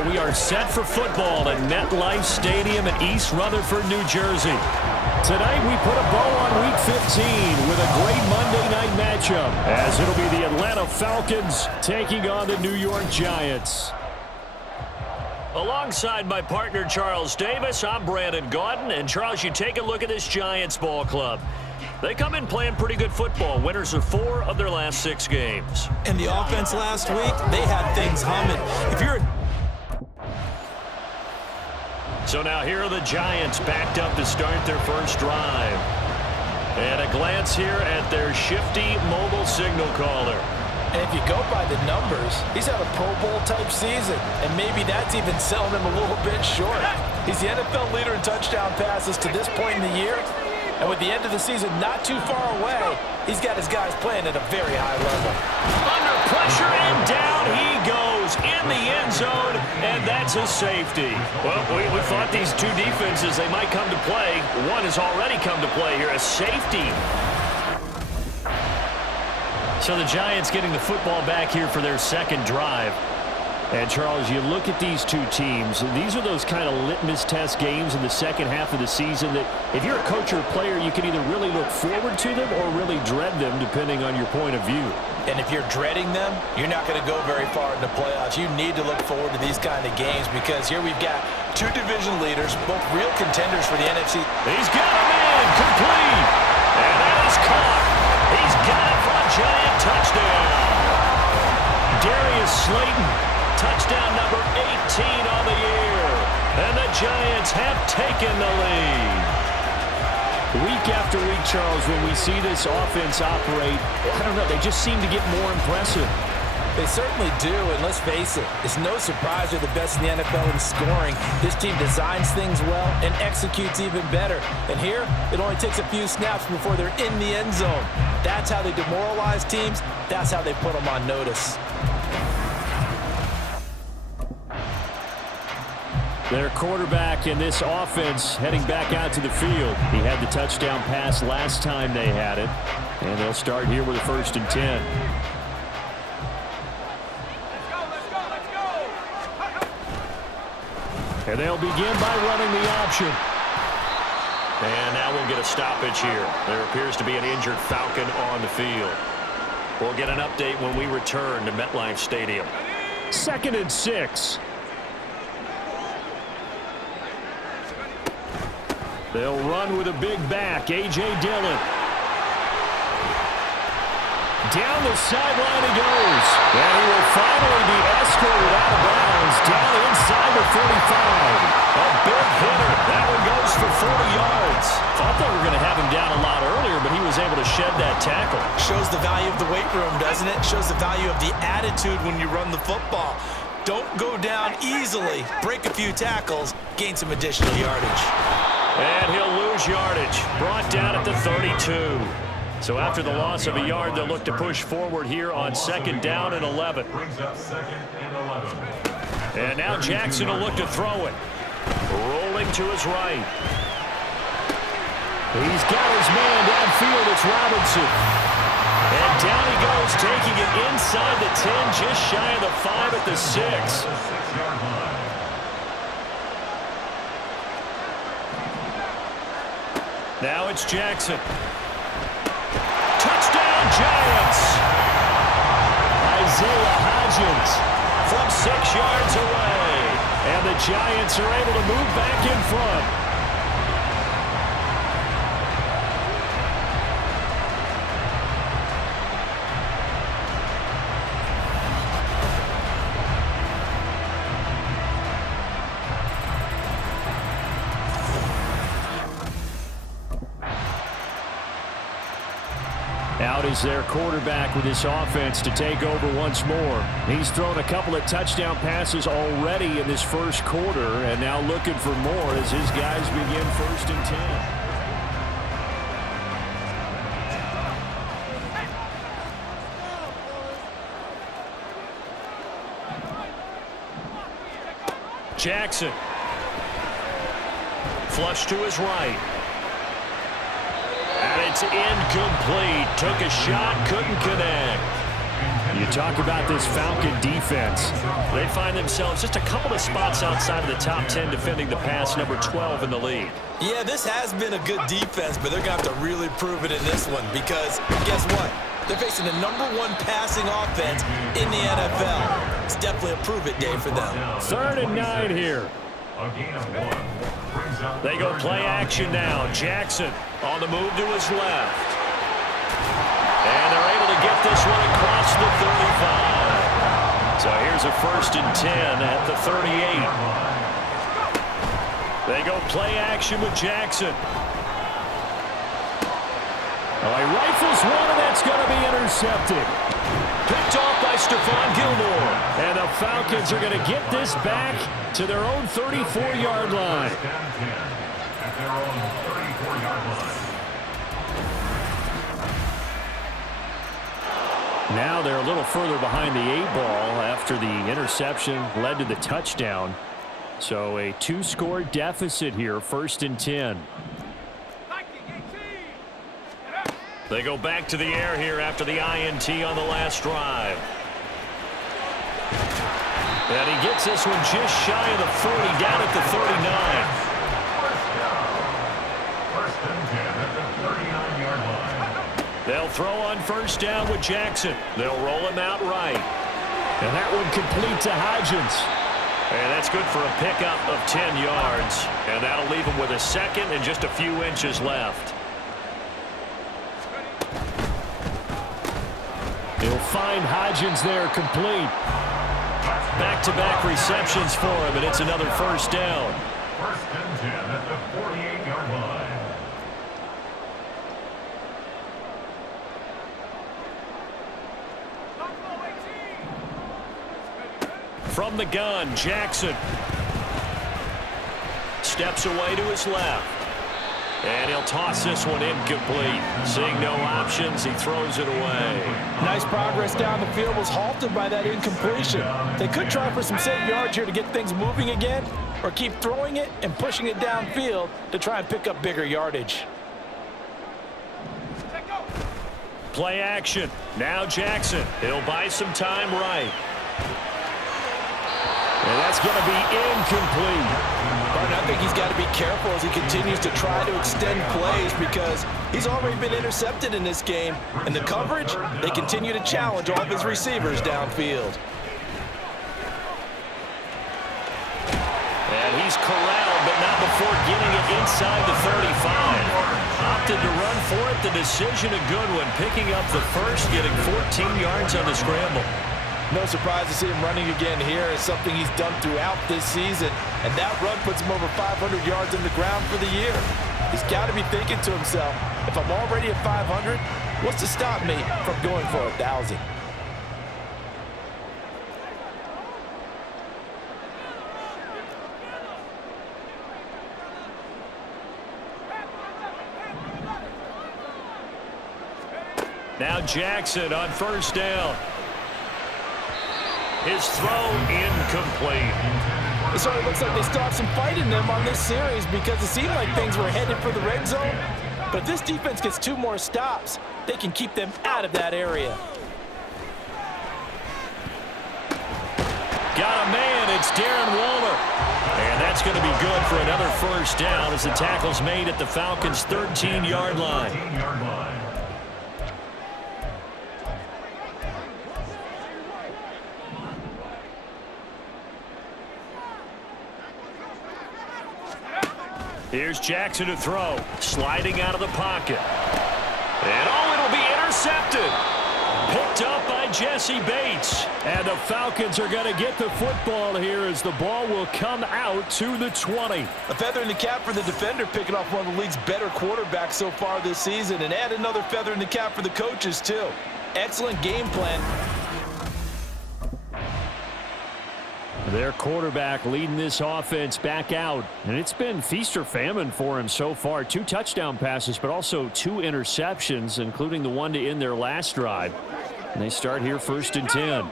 Well, we are set for football at MetLife Stadium in East Rutherford, New Jersey. Tonight we put a bow on Week 15 with a great Monday night matchup, as it'll be the Atlanta Falcons taking on the New York Giants. Alongside my partner Charles Davis, I'm Brandon Gaudin. And Charles, you take a look at this Giants ball club. They come in playing pretty good football. Winners of 4 of their last 6 games. And the offense last week, they had things humming. So now here are the Giants backed up to start their first drive. And a glance here at their shifty mobile signal caller. And if you go by the numbers, he's had a Pro Bowl type season. And maybe that's even selling him a little bit short. He's the NFL leader in touchdown passes to this point in the year. And with the end of the season not too far away, he's got his guys playing at a very high level. Under pressure, and down he goes in the end zone, and that's a safety. Well, we thought these two defenses, they might come to play. One has already come to play here, a safety. So the Giants getting the football back here for their second drive. And, Charles, you look at these two teams, these are those kind of litmus test games in the second half of the season that if you're a coach or a player, you can either really look forward to them or really dread them, depending on your point of view. And if you're dreading them, you're not going to go very far in the playoffs. You need to look forward to these kind of games because here we've got 2 division leaders, both real contenders for the NFC. He's got him in, complete. And that is caught. He's got it for a Giant touchdown. Darius Slayton. Touchdown number 18 on the year. And the Giants have taken the lead. Week after week, Charles, when we see this offense operate, I don't know, they just seem to get more impressive. They certainly do, and let's face it, it's no surprise they're the best in the NFL in scoring. This team designs things well and executes even better. And here, it only takes a few snaps before they're in the end zone. That's how they demoralize teams. That's how they put them on notice. Their quarterback in this offense heading back out to the field. He had the touchdown pass last time they had it. And they'll start here with a 1st and 10. And they'll begin by running the option. And now we'll get a stoppage here. There appears to be an injured Falcon on the field. We'll get an update when we return to MetLife Stadium. 2nd and 6. They'll run with a big back, A.J. Dillon. Down the sideline he goes. And he will finally be escorted out of bounds down inside the 45. A big hitter. That one goes for 40 yards. Thought they were going to have him down a lot earlier, but he was able to shed that tackle. Shows the value of the weight room, doesn't it? Shows the value of the attitude when you run the football. Don't go down easily. Break a few tackles. Gain some additional yardage. And he'll lose yardage. Brought down at the 32. So after the loss of a yard, they'll look to push forward here on 2nd down and 11. And now Jackson will look to throw it. Rolling to his right. He's got his man downfield. It's Robinson. And down he goes, taking it inside the 10, just shy of the 5 at the 6. Now it's Jackson. Touchdown, Giants! Isaiah Hodgins from 6 yards away. And the Giants are able to move back in front. Out is their quarterback with this offense to take over once more. He's thrown a couple of touchdown passes already in this first quarter, and now looking for more as his guys begin 1st and 10. Jackson. Flush to his right. And it's incomplete. Took a shot, couldn't connect. You talk about this Falcon defense. They find themselves just a couple of spots outside of the top 10 defending the pass, number 12 in the league. Yeah, this has been a good defense, but they're going to have to really prove it in this one because guess what? They're facing the #1 passing offense in the NFL. It's definitely a prove-it day for them. 3rd and 9 here. They go play action now. Jackson on the move to his left. And they're able to get this one across the 35. So here's a 1st and 10 at the 38. They go play action with Jackson. Oh, he rifles one, and that's going to be intercepted. Picked off by Stephon Gilmore. And the Falcons are going to get this back to their own 34-yard line. Now they're a little further behind the 8-ball after the interception led to the touchdown. So a 2-score deficit here, 1st and 10. They go back to the air here after the INT on the last drive. And he gets this one just shy of the 40, down at the 39. They'll throw on 1st down with Jackson. They'll roll him out right. And that one complete to Hodgins. And that's good for a pickup of 10 yards. And that'll leave him with a 2nd and just a few inches left. He'll find Hodgins there complete. Back-to-back receptions for him, and it's another 1st down. 1st and 10 at the 48-yard line. From the gun, Jackson steps away to his left. And he'll toss this one incomplete. Seeing no options, he throws it away. Nice progress down the field, was halted by that incompletion. They could try for some safe yards here to get things moving again, or keep throwing it and pushing it downfield to try and pick up bigger yardage. Play action. Now Jackson. He'll buy some time right. And that's going to be incomplete. But I think he's got to be careful as he continues to try to extend plays because he's already been intercepted in this game. And the coverage, they continue to challenge all of his receivers downfield. And he's corralled, but not before getting it inside the 35. Opted to run for it. The decision a good one. Picking up the 1st, getting 14 yards on the scramble. No surprise to see him running again here. It's something he's done throughout this season. And that run puts him over 500 yards on the ground for the year. He's got to be thinking to himself, if I'm already at 500, what's to stop me from going for 1,000? Now Jackson on 1st down. His throw incomplete. It certainly looks like they still have some fight in them on this series because it seemed like things were headed for the red zone. But if this defense gets 2 more stops, they can keep them out of that area. Got a man. It's Darren Waller. And that's going to be good for another 1st down as the tackle's made at the Falcons' 13-yard line. Here's Jackson to throw. Sliding out of the pocket. And it'll be intercepted. Picked up by Jesse Bates. And the Falcons are going to get the football here as the ball will come out to the 20. A feather in the cap for the defender, picking off one of the league's better quarterbacks so far this season. And add another feather in the cap for the coaches, too. Excellent game plan. Their quarterback leading this offense back out. And it's been feast or famine for him so far. 2 touchdown passes, but also 2 interceptions, including the one to end their last drive. And they start here 1st and 10.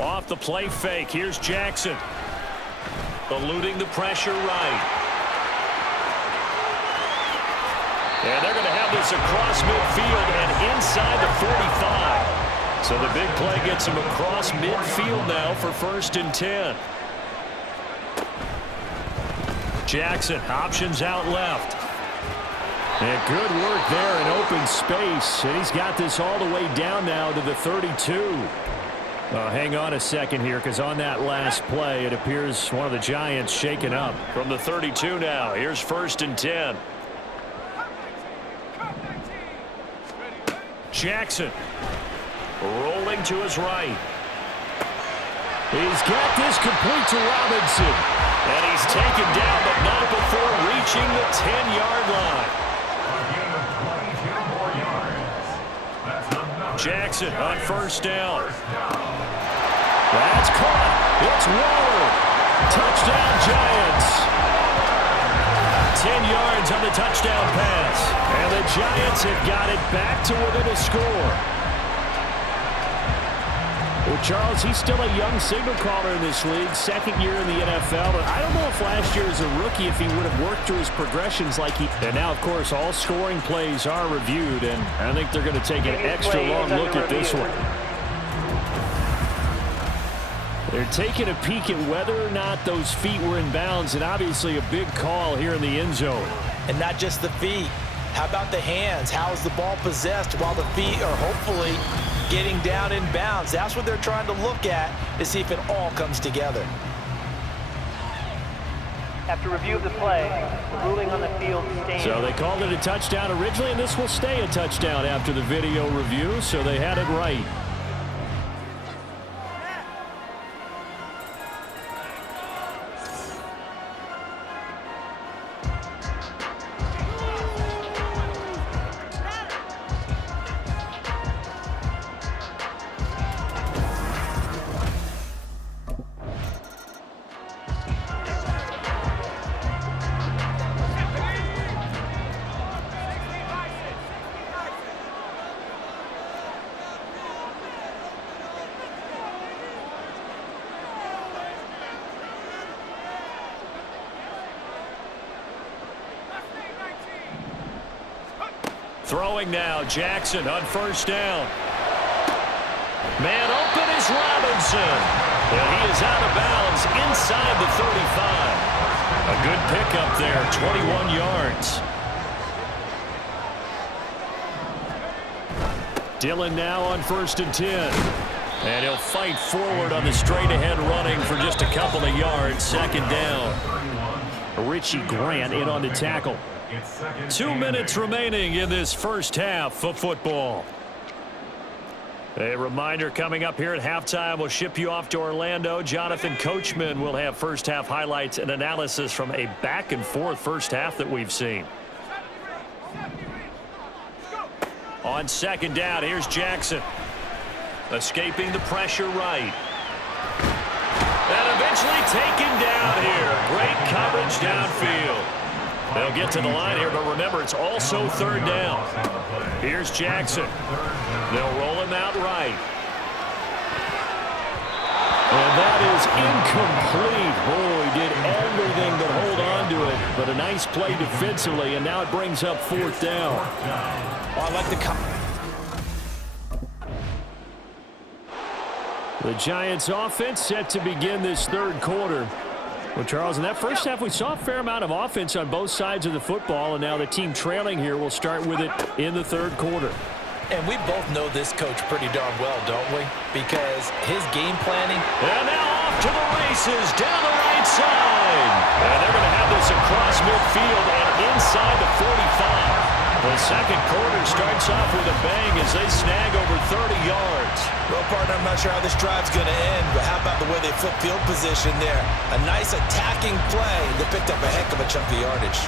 Off the play fake. Here's Jackson. Eluding the pressure right. And they're going to have this across midfield and inside the 45. So the big play gets him across midfield now for 1st and 10. Jackson, options out left. And good work there in open space. And he's got this all the way down now to the 32. Hang on a second here, because on that last play, it appears one of the Giants shaken up. From the 32 now, here's 1st and 10. Jackson rolling to his right. He's got this complete to Robinson. And he's taken down, but not before reaching the 10-yard line. Jackson on 1st down. That's caught. It's Waller. Touchdown, Giants. 10 yards on the touchdown pass. And the Giants have got it back to within a score. Well, Charles, he's still a young signal caller in this league, 2nd year in the NFL. But I don't know if last year as a rookie, if he would have worked through his progressions like he... And now, of course, all scoring plays are reviewed, and I think they're going to take an extra long look at this one. They're taking a peek at whether or not those feet were in bounds, and obviously a big call here in the end zone. And not just the feet. How about the hands? How is the ball possessed while the feet are hopefully getting down in bounds? That's what they're trying to look at to see if it all comes together. After review of the play, the ruling on the field stands. So they called it a touchdown originally, and this will stay a touchdown after the video review, so they had it right. Throwing now, Jackson on 1st down. Man open is Robinson. And he is out of bounds inside the 35. A good pickup there, 21 yards. Dillon now on 1st and 10. And he'll fight forward on the straight-ahead running for just a couple of yards. 2nd down. Richie Grant in on the tackle. 2 minutes remaining in this first half of football. A reminder coming up here at halftime. We'll ship you off to Orlando. Jonathan Coachman will have first half highlights and analysis from a back-and-forth first half that we've seen. On 2nd down, here's Jackson. Escaping the pressure right. And eventually taken down here. Great coverage downfield. They'll get to the line here, but remember, it's also 3rd down. Here's Jackson. They'll roll him out right. And that is incomplete. Boy, did everything but hold on to it. But a nice play defensively, and now it brings up 4th down. Oh, I like the Giants offense set to begin this 3rd quarter. Well, Charles, in that first half, we saw a fair amount of offense on both sides of the football, and now the team trailing here will start with it in the 3rd quarter. And we both know this coach pretty darn well, don't we? Because his game planning. And now off to the races down the right side. And they're going to have this across midfield and inside the 45. The 2nd quarter starts off with a bang as they snag over 30 yards. Well, partner, I'm not sure how this drive's going to end, but how about the way they flip field position there? A nice attacking play. They picked up a heck of a chunk of yardage.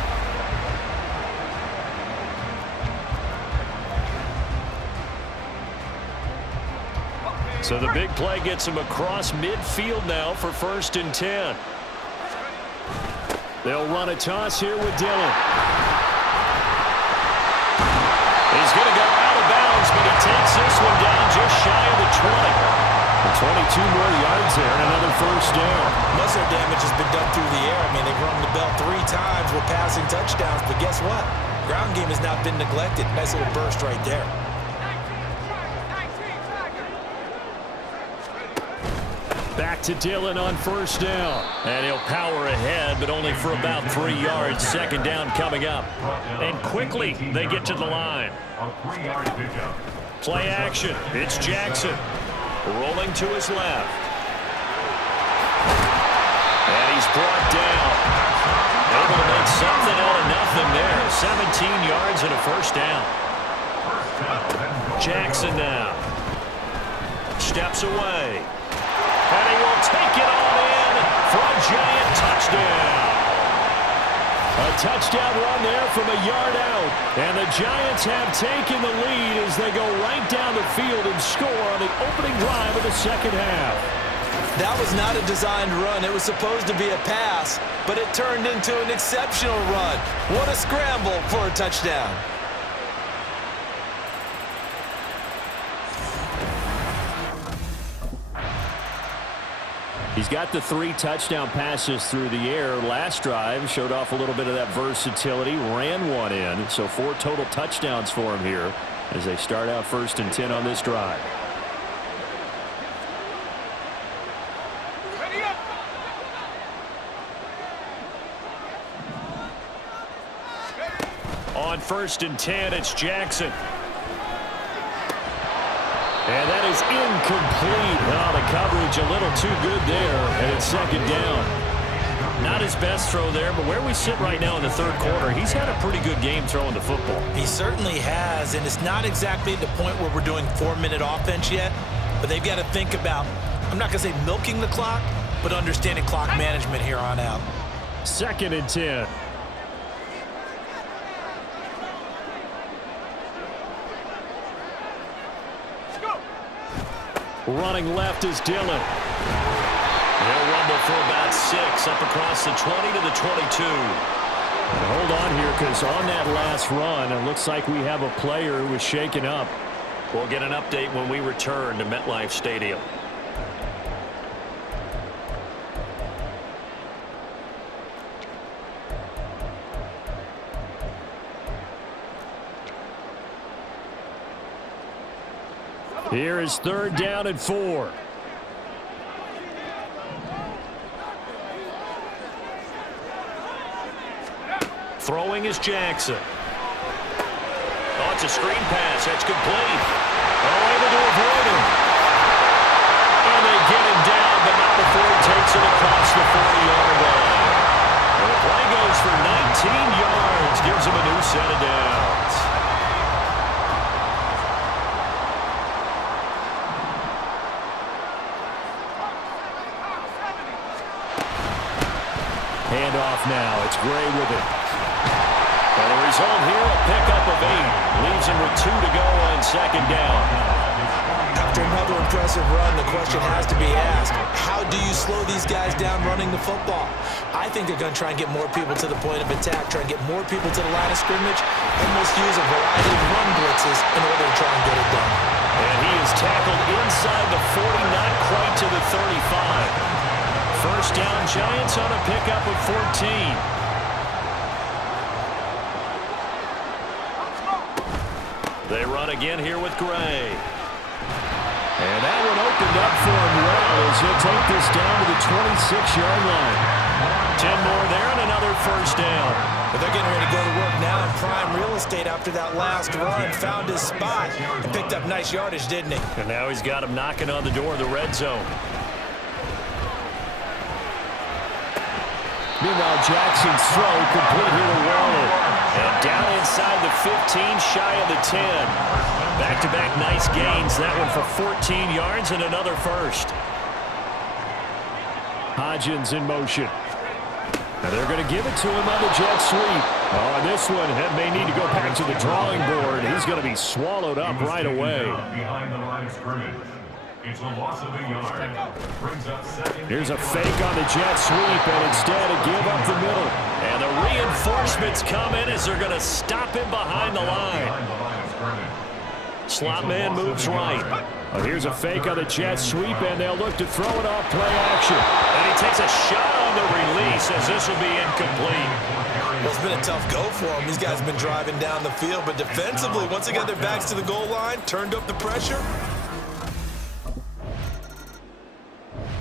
So the big play gets him across midfield now for 1st and 10. They'll run a toss here with Dillon. He's going to go out of bounds, but he takes this one down just shy of the 20. 22 more yards there and another 1st down. Muscle damage has been done through the air. I mean, they've rung the bell 3 times with passing touchdowns, but guess what? Ground game has not been neglected. Nice little burst right there. Back to Dillon on first down. And he'll power ahead, but only for about 3 yards. Second down coming up. And quickly, they get to the line. A 3-yard pickup. Play action. It's Jackson. Rolling to his left. And he's brought down. Able to make something out of nothing there. 17 yards and a first down. Jackson now. Steps away. And he will take it all in for a giant touchdown. A touchdown run there from a yard out. And the Giants have taken the lead as they go right down the field and score on the opening drive of the second half. That was not a designed run. It was supposed to be a pass, but it turned into an exceptional run. What a scramble for a touchdown. He's got the 3 touchdown passes through the air. Last drive showed off a little bit of that versatility, ran one in. So 4 total touchdowns for him here as they start out 1st and 10 on this drive. On 1st and 10, it's Jackson. And that is incomplete. Oh, the coverage a little too good there, and it's second down. Not his best throw there, but where we sit right now in the 3rd quarter, he's had a pretty good game throwing the football. He certainly has, and it's not exactly at the point where we're doing 4-minute offense yet, but they've got to think about, I'm not going to say milking the clock, but understanding clock management here on out. 2nd and 10. Running left is Dillon. He'll rumble for about 6 up across the 20 to the 22. And hold on here because on that last run, it looks like we have a player who was shaken up. We'll get an update when we return to MetLife Stadium. Here is 3rd down and 4. Throwing is Jackson. Oh, it's a screen pass. That's complete. Oh, able to avoid him. And they get him down, but not before he takes it across the 40-yard line. And the play goes for 19 yards. Gives him a new set of downs. Handoff now. It's Gray with it. And the result here, a pickup of 8. Leaves him with 2 to go on 2nd down. After another impressive run, the question has to be asked, how do you slow these guys down running the football? I think they're going to try and get more people to the point of attack, try and get more people to the line of scrimmage, and must use a variety of run blitzes in order to try and get it done. And he is tackled inside the 40, not quite to the 35. First down, Giants on a pickup of 14. They run again here with Gray. And that one opened up for him well as he'll take this down to the 26-yard line. 10 more there and another first down. But they're getting ready to go to work now in prime real estate after that last run. Found his spot and picked up nice yardage, didn't he? And now he's got him knocking on the door of the red zone. Meanwhile, Jackson's throw complete here to Waller. And down inside the 15, shy of the 10. Back-to-back nice gains. That one for 14 yards and another first. Hodgins in motion. And they're going to give it to him on the jet sweep. Oh, this one may need to go back to the drawing board. He's going to be swallowed up right away. Behind the line of scrimmage. It's a loss of a yard. Brings up 2nd. Here's a fake on the jet sweep, and instead a give up the middle. And the reinforcements come in as they're going to stop him behind the line. Slot man moves right. Oh, here's a fake on the jet sweep, and they'll look to throw it off play action. And he takes a shot on the release as this will be incomplete. Well, it's been a tough go for them. These guys have been driving down the field, but defensively, once they got their backs to the goal line, turned up the pressure.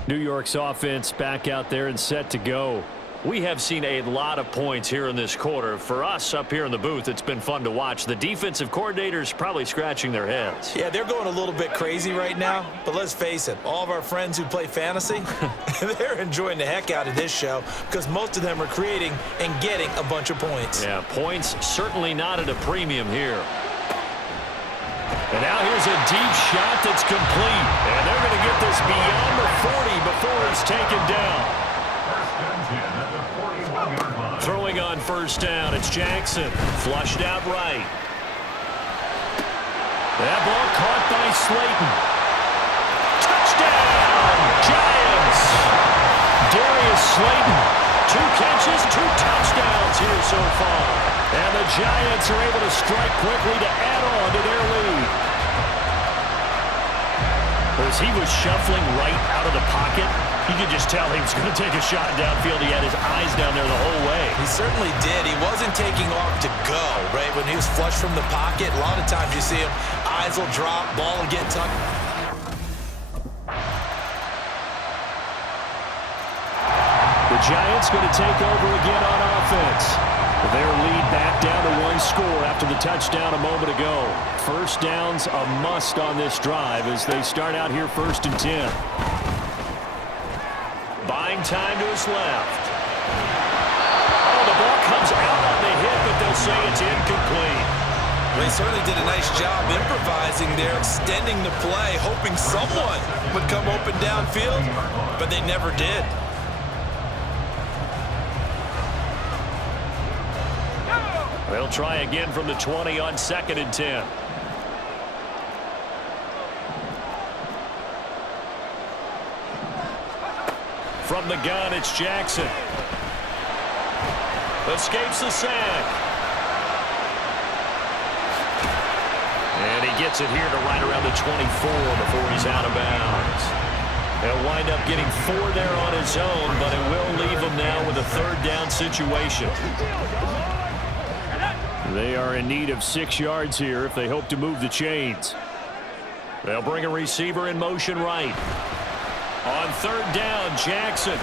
New York's offense back out there and set to go. We have seen a lot of points here in this quarter. For us up here in the booth, it's been fun to watch. The defensive coordinators probably scratching their heads. Yeah, they're going a little bit crazy right now, but let's face it, all of our friends who play fantasy, they're enjoying the heck out of this show because most of them are creating and getting a bunch of points. Yeah, points certainly not at a premium here. And now here's a deep shot that's complete. And they're going to get this beyond the 40 before it's taken down. Throwing on first down, it's Jackson. Flushed out right. That ball caught by Slayton. Touchdown, Giants! Darius Slayton, 2 catches, 2 touchdowns here so far. And the Giants are able to strike quickly to add on to their lead. As he was shuffling right out of the pocket, you could just tell he was going to take a shot downfield. He had his eyes down there the whole way. He certainly did. He wasn't taking off to go, right? When he was flushed from the pocket, a lot of times you see him, eyes will drop, ball will get tucked. The Giants going to take over again on offense. Their lead back down to 1 score after the touchdown a moment ago. First down's a must on this drive as they start out here 1st and 10. Buying time to his left. Oh, the ball comes out on the hit, but they'll say it's incomplete. They certainly did a nice job improvising there, extending the play, hoping someone would come open downfield, but they never did. They'll try again from the 20 on 2nd and 10. From the gun, it's Jackson. Escapes the sack. And he gets it here to right around the 24 before he's out of bounds. He'll wind up getting 4 there on his own, but it will leave him now with a 3rd down situation. They are in need of 6 yards here if they hope to move the chains. They'll bring a receiver in motion right. On 3rd down, Jackson.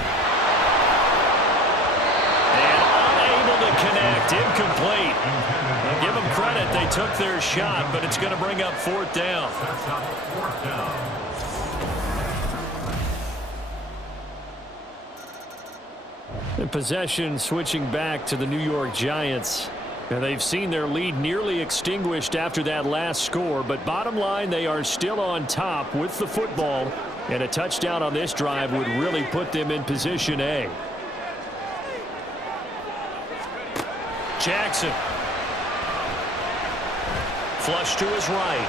And unable to connect, incomplete. Now give them credit, they took their shot, but it's going to bring up 4th down. The possession switching back to the New York Giants. And they've seen their lead nearly extinguished after that last score, but bottom line, they are still on top with the football, and a touchdown on this drive would really put them in position A. Jackson. Flush to his right.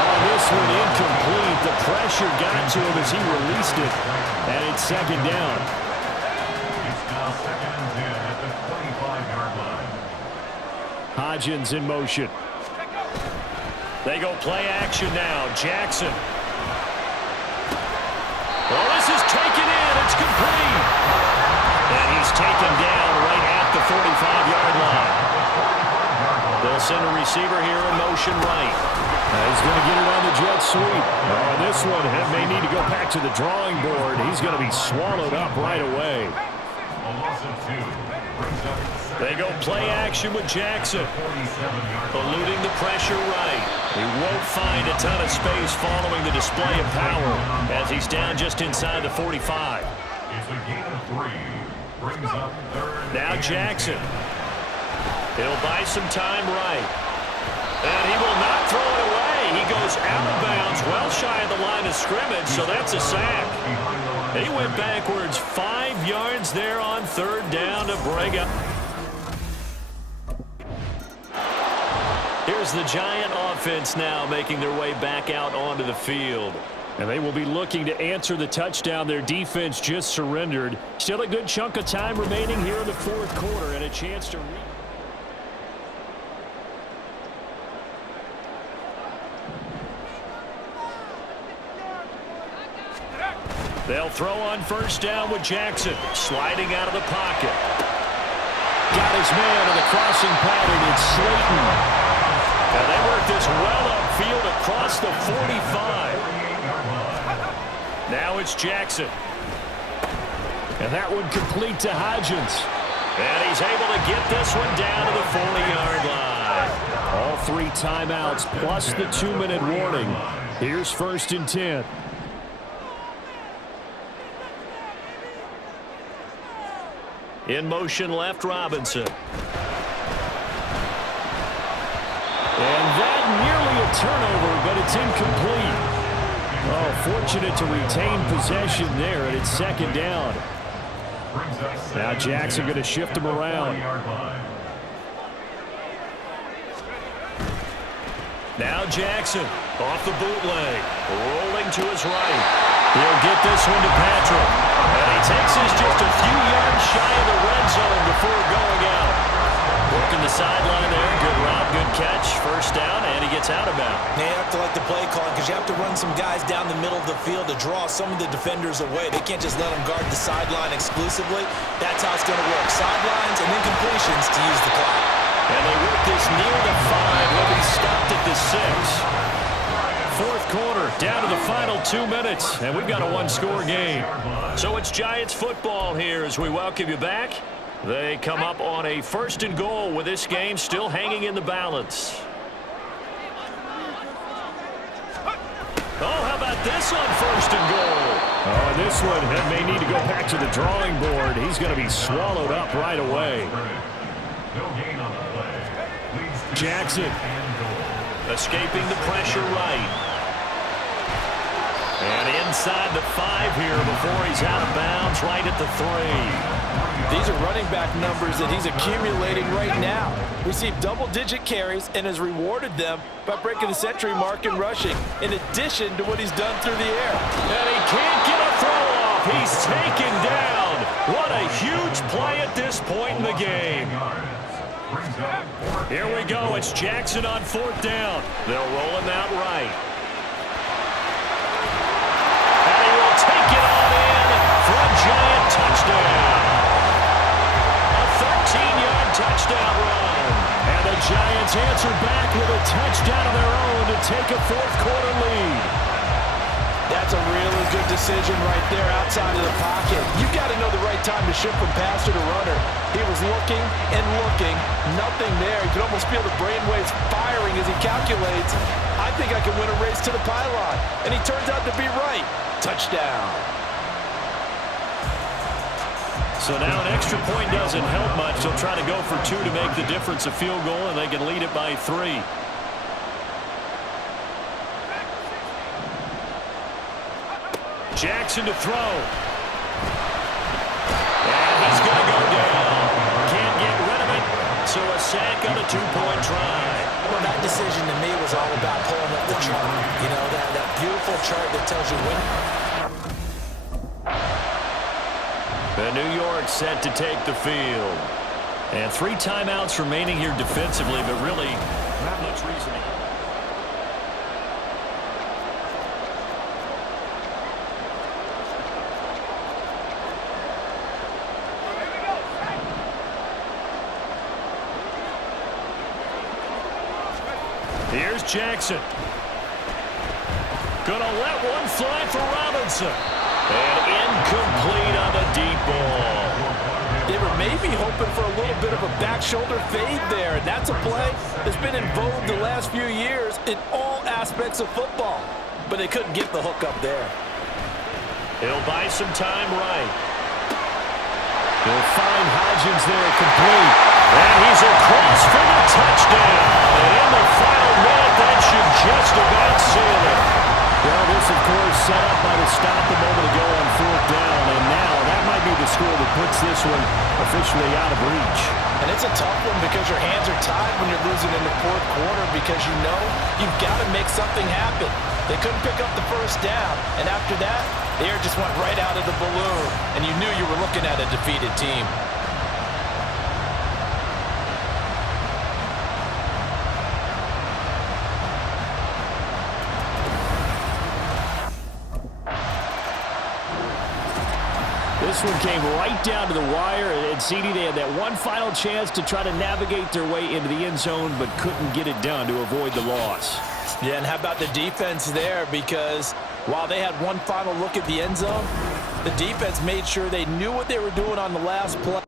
Oh, this one incomplete. The pressure got to him as he released it, and it's 2nd down. Hodgins in motion. They go play action now. Jackson. Well, this is taken in. It's complete. And he's taken down right at the 45-yard line. They'll send a receiver here in motion right. He's going to get it on the jet sweep. Oh, this one may need to go back to the drawing board. He's going to be swallowed up right away. They go play action with Jackson. Eluding the pressure right. He won't find a ton of space following the display of power as he's down just inside the 45. It's a gain of 3. Brings up 3rd. Now Jackson. He'll buy some time right. And he will not throw it away. He goes out of bounds well shy of the line of scrimmage, so that's a sack. He went backwards 5 yards there on 3rd down to bring up. Here's the Giant offense now making their way back out onto the field. And they will be looking to answer the touchdown their defense just surrendered. Still a good chunk of time remaining here in the 4th quarter and a chance to... They'll throw on first down with Jackson, sliding out of the pocket. Got his man in the crossing pattern. It's Slayton. And they work this well upfield across the 45. Now it's Jackson. And that one complete to Hodgins. And he's able to get this one down to the 40-yard line. All 3 timeouts plus the 2-minute warning. Here's 1st and 10. In motion left, Robinson. And that nearly a turnover, but it's incomplete. Oh, fortunate to retain possession there, and it's 2nd down. Now Jackson going to shift him around. Now Jackson off the bootleg, rolling to his right. He'll get this one to Patrick. And he takes this just a few yards shy of the red zone before going out. Working the sideline there. Good route, good catch. 1st down, and he gets out of bounds. They have to like the play calling because you have to run some guys down the middle of the field to draw some of the defenders away. They can't just let them guard the sideline exclusively. That's how it's going to work. Sidelines and then completions to use the clock. And they work this near the 5. Will be stopped at the 6. 4th quarter, down to the final 2 minutes, and we've got a 1-score game. So it's Giants football here as we welcome you back. They come up on a 1st and goal with this game still hanging in the balance. Oh, how about this on 1st and goal? Oh, this one may need to go back to the drawing board. He's going to be swallowed up right away. Jackson escaping the pressure right. And inside the 5 here before he's out of bounds right at the 3. These are running back numbers that he's accumulating right now. Received double-digit carries and has rewarded them by breaking the century mark in rushing, in addition to what he's done through the air. And he can't get a throw off. He's taken down. What a huge play at this point in the game. Here we go. It's Jackson on 4th down. They'll roll him out right. And he will take it on in for a Giant touchdown. A 13-yard touchdown run. And the Giants answer back with a touchdown of their own to take a 4th quarter lead. That's a really good decision right there outside of the pocket. You've got to know the right time to shift from passer to runner. He was looking and looking, nothing there. You can almost feel the brainwaves firing as he calculates, I think I can win a race to the pylon. And he turns out to be right. Touchdown. So now an extra point doesn't help much. They'll try to go for 2 to make the difference a field goal, and they can lead it by 3. Jackson to throw. And he's going to go down. Can't get rid of it. So a sack on a 2-point try. Well, that decision to me was all about pulling up the chart. You know, that beautiful chart that tells you when. The New York set to take the field. And 3 timeouts remaining here defensively, but really not much reasoning. Here's Jackson. Gonna let one fly for Robinson. And incomplete on the deep ball. They were maybe hoping for a little bit of a back shoulder fade there, and that's a play that's been in vogue the last few years in all aspects of football. But they couldn't get the hook up there. He'll buy some time right. He'll find Hodgins there complete. And he's across for the touchdown. And in the final minute, that should just about seal it. Well, this, of course, set up by the stop a moment ago on 4th down. And now that might be the score that puts this one officially out of reach. And it's a tough one because your hands are tied when you're losing in the 4th quarter because you know you've got to make something happen. They couldn't pick up the 1st down. And after that, the air just went right out of the balloon. And you knew you were looking at a defeated team. This one came right down to the wire, and CD, they had that one final chance to try to navigate their way into the end zone, but couldn't get it done to avoid the loss. Yeah, and how about the defense there? Because while they had one final look at the end zone, the defense made sure they knew what they were doing on the last play.